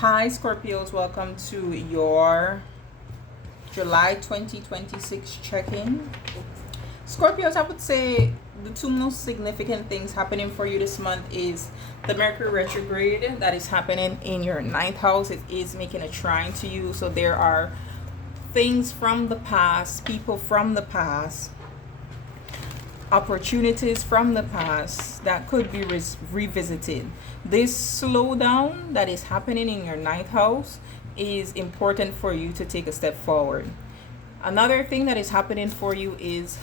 Hi Scorpios, welcome to your July 2026 check-in. Scorpios, I would say the two most significant things happening for you this month is the Mercury retrograde that is happening in your ninth house. It is making a trine to you, so there are things from the past, people from the past, opportunities from the past that could be revisited. This slowdown that is happening in your ninth house is important for you to take a step forward. Another thing that is happening for you is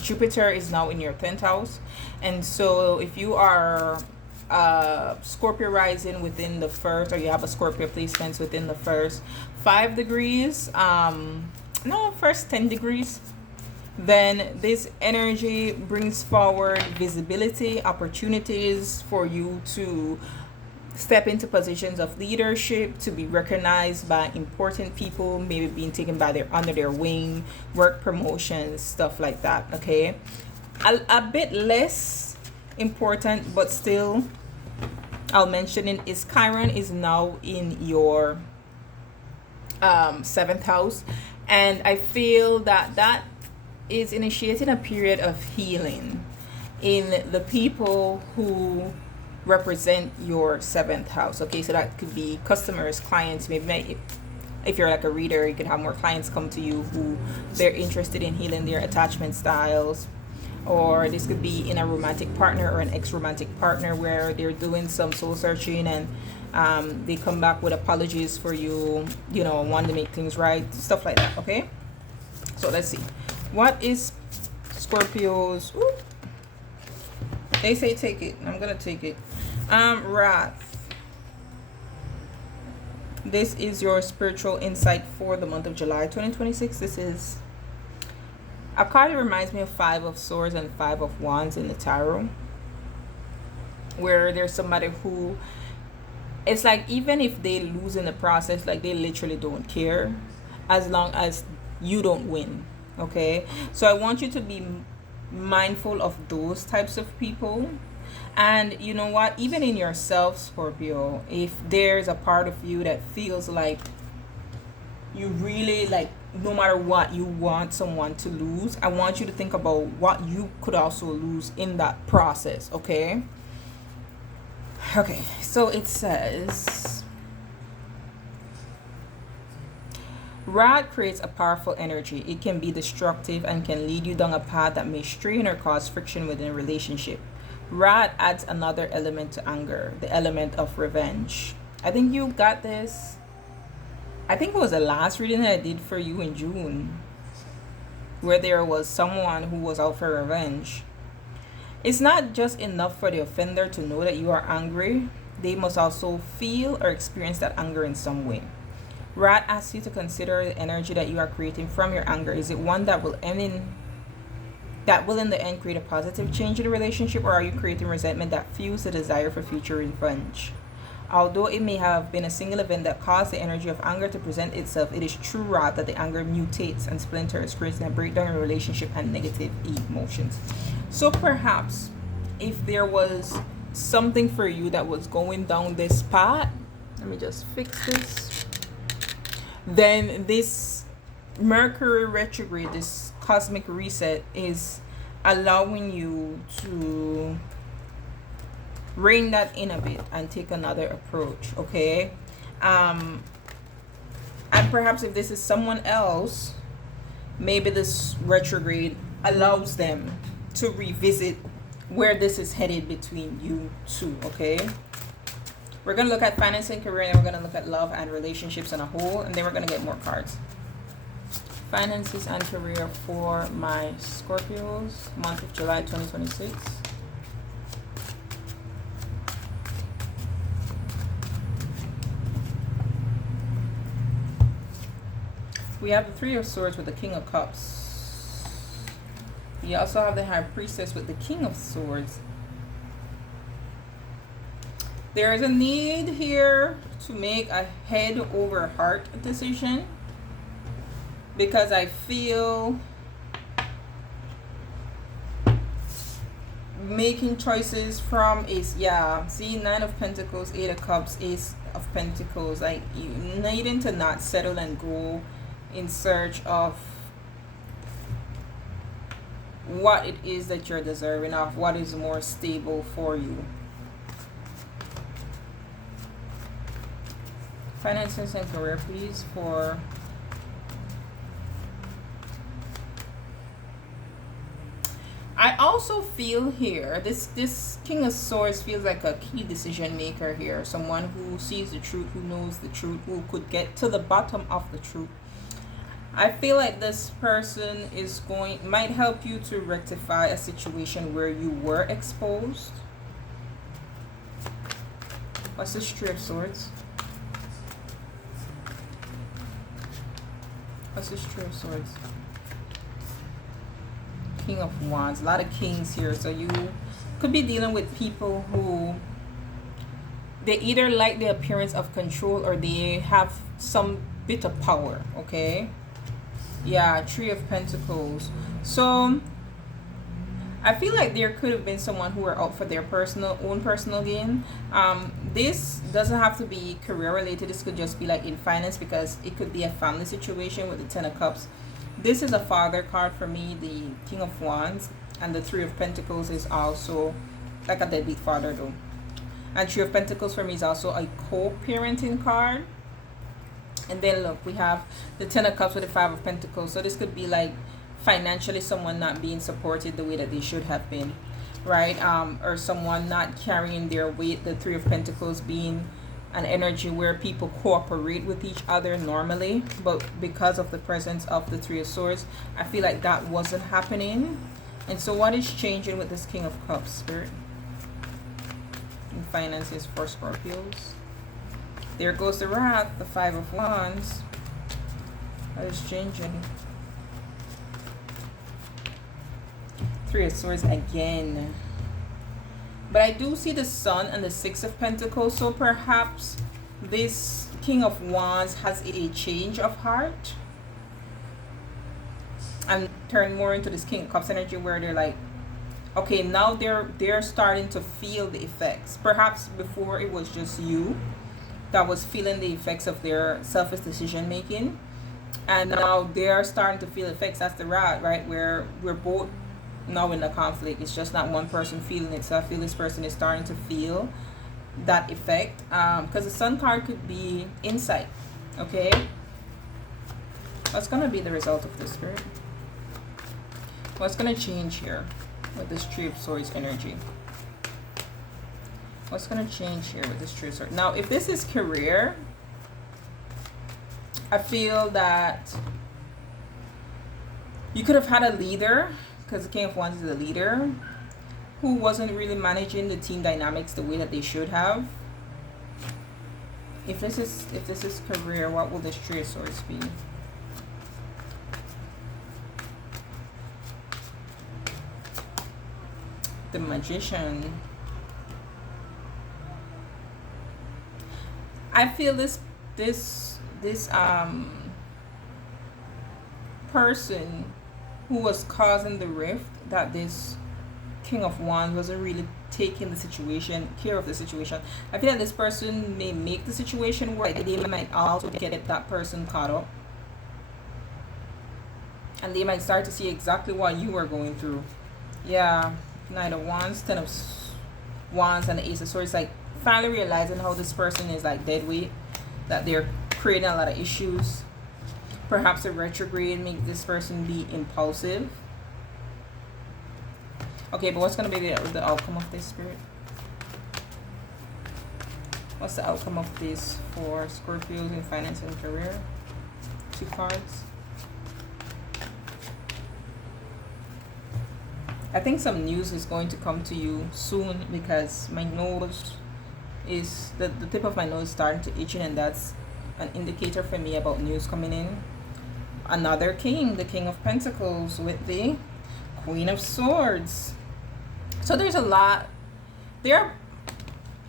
Jupiter is now in your 10th house, and so if you are Scorpio rising within the first, or you have a Scorpio placements within the first 5 degrees, first 10 degrees, then this energy brings forward visibility, opportunities for you to step into positions of leadership, to be recognized by important people, maybe being taken by under their wing, work promotions, stuff like that. Okay, a bit less important, but still I'll mention it, is Chiron is now in your 7th house, and I feel that is initiating a period of healing in the people who represent your 7th house. Okay, so that could be customers, clients, maybe if you're like a reader, you could have more clients come to you who they're interested in healing their attachment styles, or this could be in a romantic partner or an ex-romantic partner where they're doing some soul searching and they come back with apologies for you, wanting to make things right, stuff like that. Okay, so let's see. What is Scorpio's? Ooh. They say take it. I'm gonna take it. Wrath. This is your spiritual insight for the month of July 2026. This is a card that reminds me of 5 of Swords and 5 of Wands in the tarot, where there's somebody who, it's like even if they lose in the process, like they literally don't care as long as you don't win. Okay, so I want you to be mindful of those types of people. And you know what, even in yourself, Scorpio, if there's a part of you that feels like you really, like, no matter what, you want someone to lose, I want you to think about what you could also lose in that process. Okay, so it says wrath creates a powerful energy. It can be destructive and can lead you down a path that may strain or cause friction within a relationship. Wrath adds another element to anger, the element of revenge. I think you got this. I think it was the last reading that I did for you in June, where there was someone who was out for revenge. It's not just enough for the offender to know that you are angry. They must also feel or experience that anger in some way. Wrath asks you to consider the energy that you are creating from your anger. Is it one that will in the end create a positive change in the relationship, or are you creating resentment that fuels the desire for future revenge? Although it may have been a single event that caused the energy of anger to present itself, it is true wrath that the anger mutates and splinters, creating a breakdown in a relationship and negative emotions. So perhaps if there was something for you that was going down this path, let me just fix this. Then this Mercury retrograde, this cosmic reset, is allowing you to rein that in a bit and take another approach. Okay, and perhaps if this is someone else, maybe this retrograde allows them to revisit where this is headed between you two. Okay, we're going to look at finance and career, and we're going to look at love and relationships on a whole, and then we're going to get more cards. Finances and career for my Scorpios, month of July 2026. We have the 3 of Swords with the King of Cups. We also have the High Priestess with the King of Swords. There is a need here to make a head over heart decision, because I feel making choices from is, yeah, see, Nine of Pentacles, Eight of Cups, Ace of Pentacles, like you needing to not settle and go in search of what it is that you're deserving of, what is more stable for you. Finances and career, please, for I also feel here, this King of Swords feels like a key decision maker here. Someone who sees the truth, who knows the truth, who could get to the bottom of the truth. I feel like this person might help you to rectify a situation where you were exposed. What's this Three of Swords? What's this Three of Swords? King of Wands. A lot of kings here. So you could be dealing with people who they either like the appearance of control or they have some bit of power. Okay. Yeah, Three of Pentacles. So I feel like there could have been someone who were out for their own personal gain. This doesn't have to be career related. This could just be like in finance, because it could be a family situation with the Ten of Cups. This is a father card for me, the King of Wands, and the Three of Pentacles is also like a deadbeat father though. And Three of Pentacles for me is also a co-parenting card. And then look, we have the Ten of Cups with the Five of Pentacles. So this could be like financially someone not being supported the way that they should have been, right? Or someone not carrying their weight. The Three of Pentacles being an energy where people cooperate with each other normally, but because of the presence of the Three of Swords, I feel like that wasn't happening. And so what is changing with this King of Cups, Spirit? And finances for Scorpios. There goes the Wrath, the Five of Wands. What is changing? Three of Swords again. But I do see the Sun and the Six of Pentacles. So perhaps this King of Wands has a change of heart and turn more into this King of Cups energy where they're like, okay, now they're starting to feel the effects. Perhaps before it was just you that was feeling the effects of their selfish decision making, and now they're starting to feel effects. That's the Wrath, right? Where we're both now in the conflict. It's just not one person feeling it. So I feel this person is starting to feel that effect, because the Sun card could be insight. Okay, what's gonna be the result of this, Spirit? What's gonna change here with this Three of Swords energy? What's going to change here with this Three of Swords? Now, if this is career, I feel that you could have had a leader, because the King of Wands is a leader, who wasn't really managing the team dynamics the way that they should have. If this is career, what will this Three of Swords be? The Magician. I feel this person who was causing the rift, that this King of Wands wasn't really taking the care of the situation. I feel like this person may make the situation work. They might also get that person caught up, and they might start to see exactly what you were going through. Yeah, Knight of Wands, Ten of Wands, and the Ace of Swords. Like finally realizing how this person is like dead weight, that they're creating a lot of issues. Perhaps a retrograde makes this person be impulsive. Okay, but what's going to be the outcome of this, Spirit? What's the outcome of this for Scorpios in finance and career? 2 cards. I think some news is going to come to you soon, because my nose is, the tip of my nose is starting to itch, and that's an indicator for me about news coming in. Another king, the King of Pentacles with the Queen of Swords. So there's a lot. There are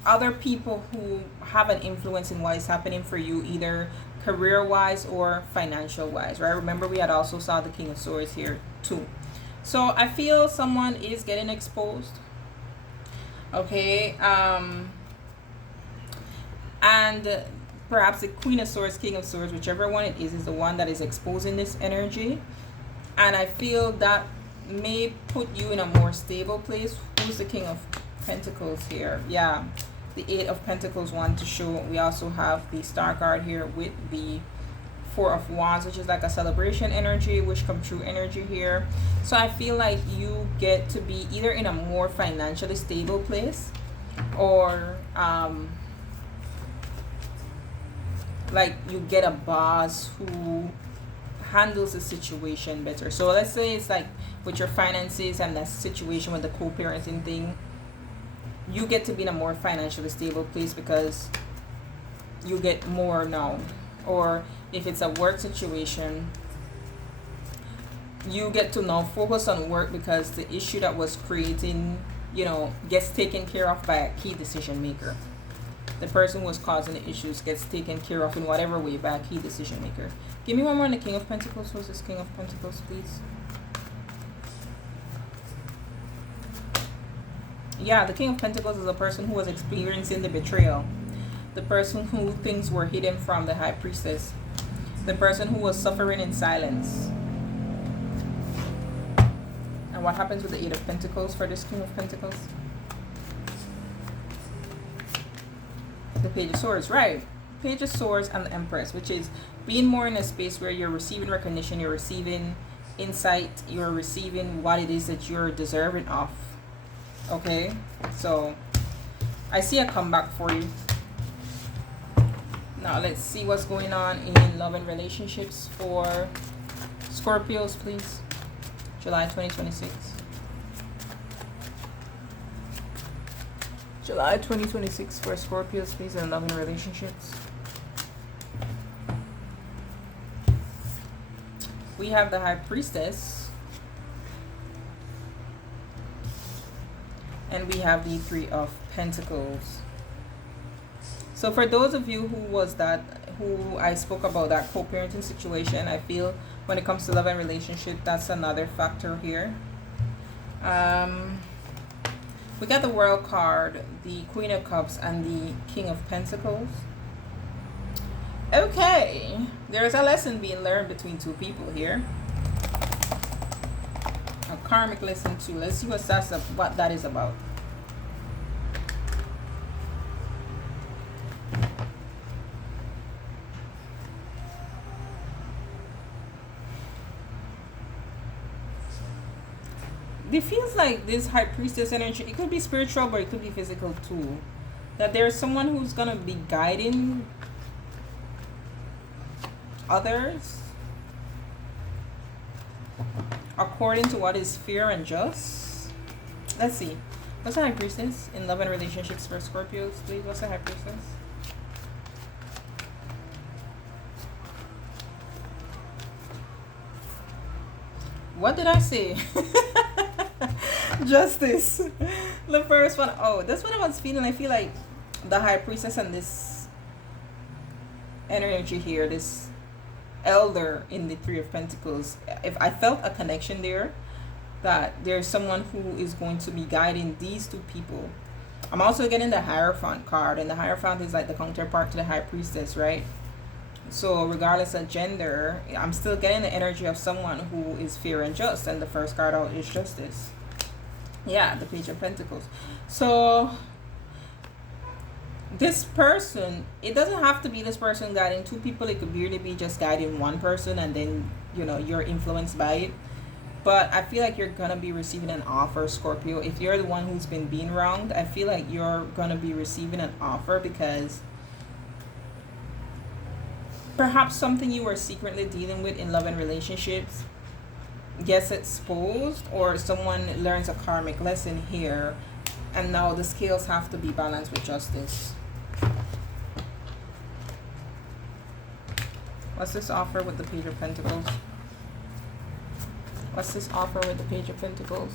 other people who have an influence in what is happening for you, either career-wise or financial-wise, right? Remember, we had also saw the King of Swords here too. So I feel someone is getting exposed. Okay. And perhaps the Queen of Swords, King of Swords, whichever one it is the one that is exposing this energy. And I feel that may put you in a more stable place. Who's the King of Pentacles here? Yeah, the Eight of Pentacles one to show. We also have the Star card here with the Four of Wands, which is like a celebration energy, wish come true energy here. So I feel like you get to be either in a more financially stable place, or like you get a boss who handles the situation better. So let's say it's like with your finances and that situation with the co-parenting thing, you get to be in a more financially stable place because you get more now. Or if it's a work situation, you get to now focus on work because the issue that was creating, gets taken care of by a key decision maker. The person who was causing the issues gets taken care of in whatever way by a key decision maker. Give me one more on the King of Pentacles. Who's this King of Pentacles, please? Yeah, the King of Pentacles is a person who was experiencing the betrayal. The person who things were hidden from, the High Priestess. The person who was suffering in silence. And what happens with the Eight of Pentacles for this King of Pentacles? The Page of Swords, right? Page of Swords and the Empress, which is being more in a space where you're receiving recognition, you're receiving insight, you're receiving what it is that you're deserving of. Okay, so I see a comeback for you. Now let's see what's going on in love and relationships for Scorpios, please. July 2026. July 2026 for Scorpios, please, in love and relationships. We have the High Priestess. And we have the Three of Pentacles. So for those of you who I spoke about that co-parenting situation, I feel when it comes to love and relationship, that's another factor here. We got the World card, the Queen of Cups, and the King of Pentacles. Okay, there's a lesson being learned between two people here. A karmic lesson too. Let's see what that is about. It feels like this High Priestess energy, it could be spiritual, but it could be physical too. That there's someone who's going to be guiding others according to what is fair and just. Let's see. What's the High Priestess in love and relationships for Scorpios, please? What's the High Priestess? What did I say? Justice. The first one. Oh, that's what I was feeling. I feel like the High Priestess and this energy here, this elder in the Three of Pentacles. If I felt a connection there, that there's someone who is going to be guiding these two people. I'm also getting the Hierophant card, and the Hierophant is like the counterpart to the High Priestess, right? So regardless of gender, I'm still getting the energy of someone who is fair and just, and the first card out is Justice. Yeah, the Page of Pentacles. So this person, it doesn't have to be this person guiding two people. It could really be just guiding one person, and then you're influenced by it. But I feel like you're gonna be receiving an offer, Scorpio. If you're the one who's been being wronged, I feel like you're gonna be receiving an offer because perhaps something you were secretly dealing with in love and relationships gets exposed, or someone learns a karmic lesson here, and now the scales have to be balanced with justice. What's this offer with the Page of Pentacles? What's this offer with the Page of Pentacles?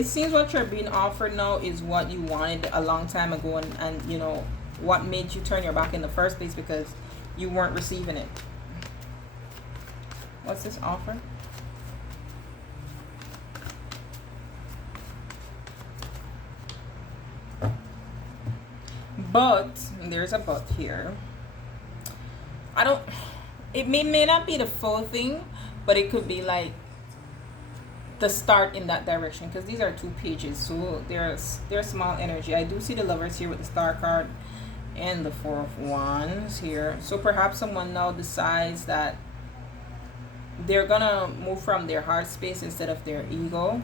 It seems what you're being offered now is what you wanted a long time ago, and you know what made you turn your back in the first place because you weren't receiving it. What's this offer? But there's a but here. It may not be the full thing, but it could be like the start in that direction, because these are 2 pages, so there's small energy. I do see the Lovers here with the Star card and the 4 of Wands here. So perhaps someone now decides that they're gonna move from their heart space instead of their ego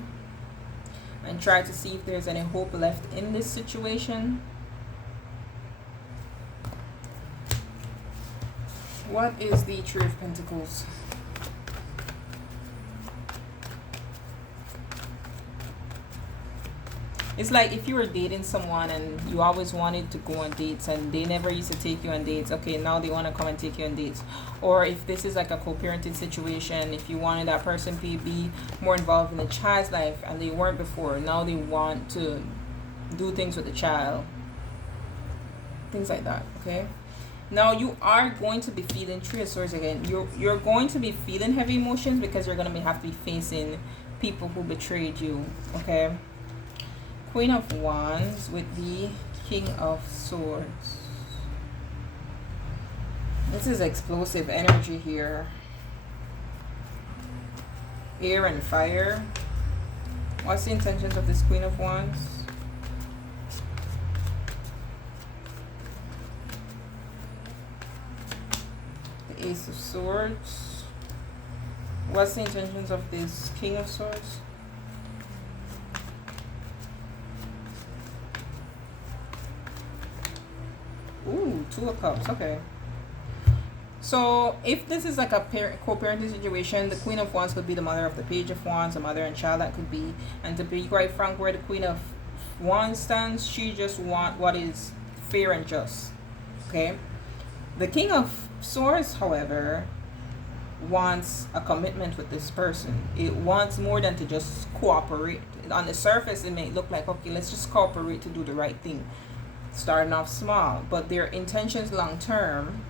and try to see if there's any hope left in this situation. What is the Three of Pentacles? It's like if you were dating someone and you always wanted to go on dates and they never used to take you on dates. Okay, now they want to come and take you on dates. Or if this is like a co-parenting situation, if you wanted that person to be more involved in the child's life and they weren't before, now they want to do things with the child. Things like that, okay? Now you are going to be feeling Three of Swords again. You're going to be feeling heavy emotions because you're going to have to be facing people who betrayed you, okay? Queen of Wands with the King of Swords. This is explosive energy here. Air and fire. What's the intentions of this Queen of Wands? The Ace of Swords. What's the intentions of this King of Swords? Ooh, Two of Cups. Okay. So if this is like a co-parenting situation, the Queen of Wands could be the mother of the Page of Wands, a mother and child that could be. And to be quite frank, where the Queen of Wands stands, she just wants what is fair and just. Okay. The King of Swords, however, wants a commitment with this person. It wants more than to just cooperate. On the surface, it may look like, okay, let's just cooperate to do the right thing. Starting off small, but their intentions long term.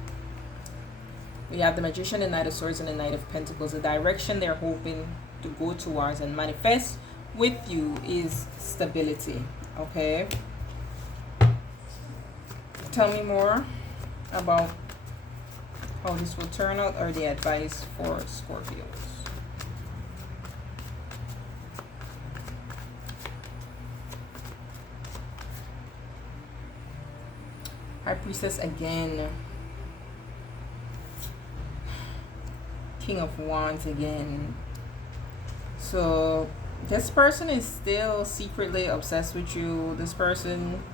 We have the Magician, the Knight of Swords, and the Knight of Pentacles. The direction they're hoping to go towards and manifest with you is stability. Okay, tell me more about how this will turn out, or the advice for Scorpios. High Priestess again. King of Wands again. So this person is still secretly obsessed with you. This person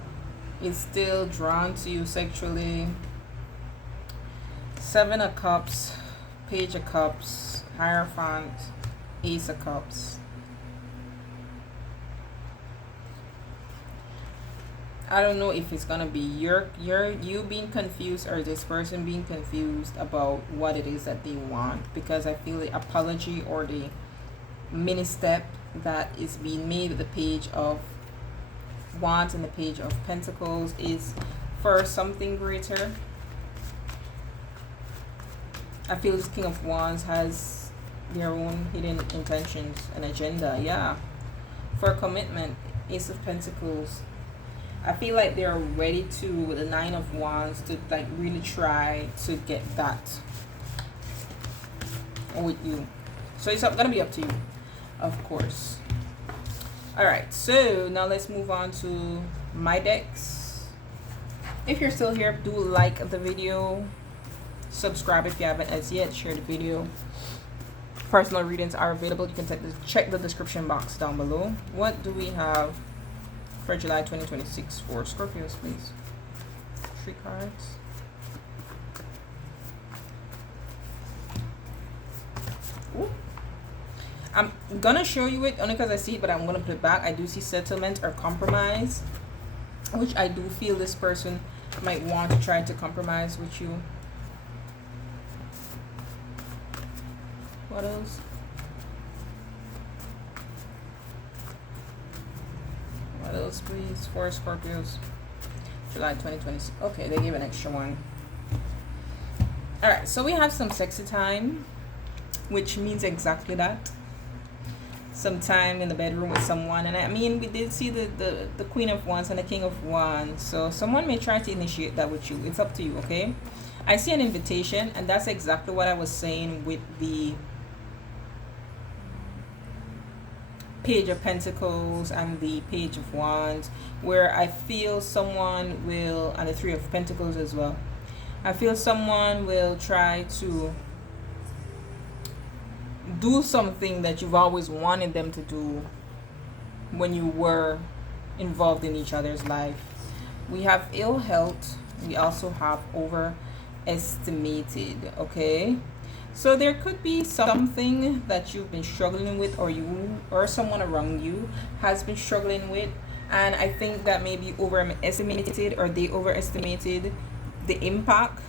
is still drawn to you sexually. Seven of Cups, Page of Cups, Hierophant, Ace of Cups. I don't know if it's gonna be you being confused or this person being confused about what it is that they want, because I feel the apology or the mini step that is being made with the Page of Wands and the Page of Pentacles is for something greater. I feel this King of Wands has their own hidden intentions and agenda. Yeah, for commitment. Ace of Pentacles. I feel like they're ready to, with the Nine of Wands, to like really try to get that with you. So it's gonna be up to you, of course. All right, so now let's move on to my decks. If you're still here, do like the video, subscribe if you haven't as yet, share the video. Personal readings are available. You can check the description box down below. What do we have for July 2026 for Scorpios, please? 3 cards. Ooh. I'm gonna show you it only because I see it, but I'm gonna put it back. I do see settlement or compromise, which I do feel this person might want to try to compromise with you. What else? What else, please, for Scorpios? July 2026. Okay, they gave an extra one. All right, so we have some sexy time, which means exactly that. Some time in the bedroom with someone. And I mean, we did see the Queen of Wands and the King of Wands. So someone may try to initiate that with you. It's up to you, okay? I see an invitation, and that's exactly what I was saying with the Page of Pentacles and the Page of Wands, where I feel someone will, and the Three of Pentacles as well, I feel someone will try to do something that you've always wanted them to do when you were involved in each other's life. We have ill health. We also have overestimated, okay? So there could be something that you've been struggling with, or you or someone around you has been struggling with, and I think that maybe overestimated, or they overestimated the impact,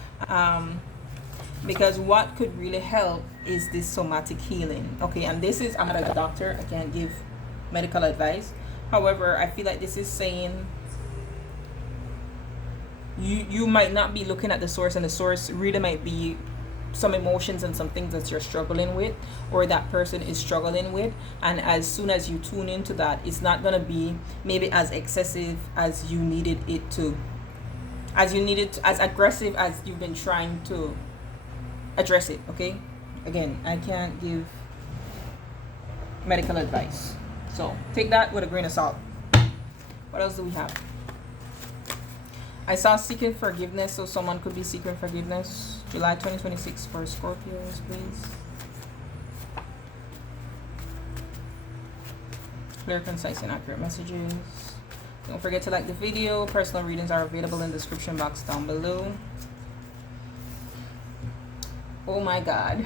because what could really help is this somatic healing, okay? And this is, I'm not a doctor, I can't give medical advice. However, I feel like this is saying you might not be looking at the source, and the source really might be some emotions and some things that you're struggling with, or that person is struggling with, and as soon as you tune into that, it's not going to be maybe as excessive as you needed it to, as aggressive as you've been trying to address it, okay? Again, I can't give medical advice, so take that with a grain of salt. What else do we have? I saw seeking forgiveness, so someone could be seeking forgiveness. July 2026 for Scorpios, please. Clear, concise, and accurate messages. Don't forget to like the video. Personal readings are available in the description box down below. Oh my God.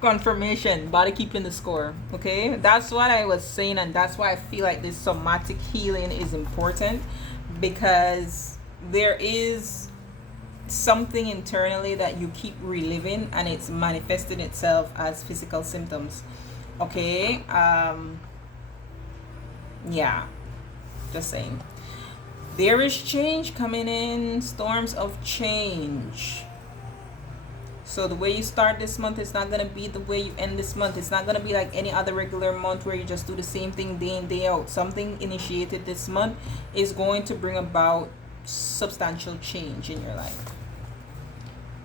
Confirmation. Body keeping the score. Okay? That's what I was saying, and that's why I feel like this somatic healing is important, because there is something internally that you keep reliving, and it's manifesting itself as physical symptoms, okay? Yeah, just saying. There is change coming in, storms of change. So the way you start this month is not going to be the way you end this month. It's not going to be like any other regular month where you just do the same thing day in, day out. Something initiated this month is going to bring about substantial change in your life.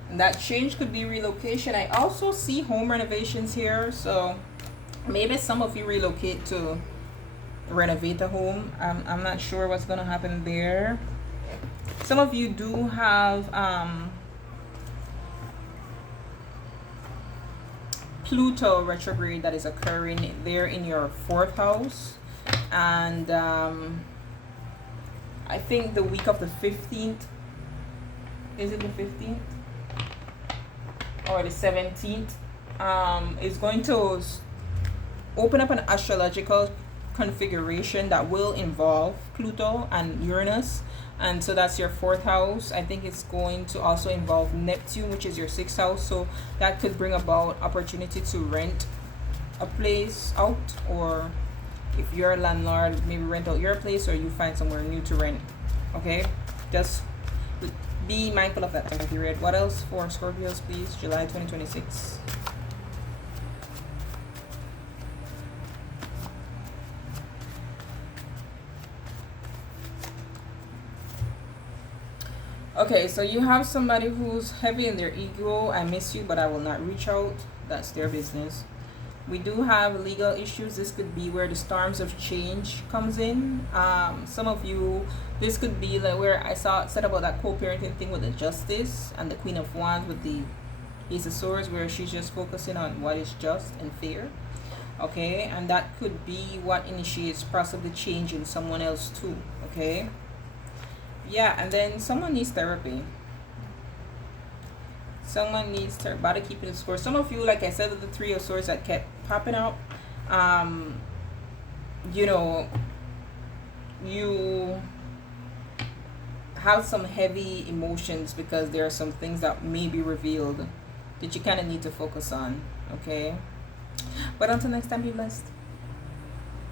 And that change could be relocation. I also see home renovations here. So maybe some of you relocate to renovate a home. I'm not sure what's going to happen there. Some of you do have Pluto retrograde that is occurring there in your 4th house, and I think the week of the 15th, is it the 15th or the 17th, is going to open up an astrological configuration that will involve Pluto and Uranus. And so that's your 4th house. I think it's going to also involve Neptune, which is your 6th house. So that could bring about opportunity to rent a place out, or if you're a landlord, maybe rent out your place, or you find somewhere new to rent. Okay, just be mindful of that time period. What else for Scorpios, please? July 2026. Okay, so you have somebody who's heavy in their ego. I miss you, but I will not reach out. That's their business. We do have legal issues. This could be where the storms of change comes in. Some of you, this could be like where I said about that co-parenting thing with the Justice and the Queen of Wands with the Ace of Swords, where she's just focusing on what is just and fair. Okay, and that could be what initiates possibly change in someone else too. Okay. Yeah, and then someone needs therapy. Someone needs body keeping the score. Some of you, like I said, with the 3 of Swords that kept popping up, you know, you have some heavy emotions because there are some things that may be revealed that you kind of need to focus on. Okay, but until next time, be blessed.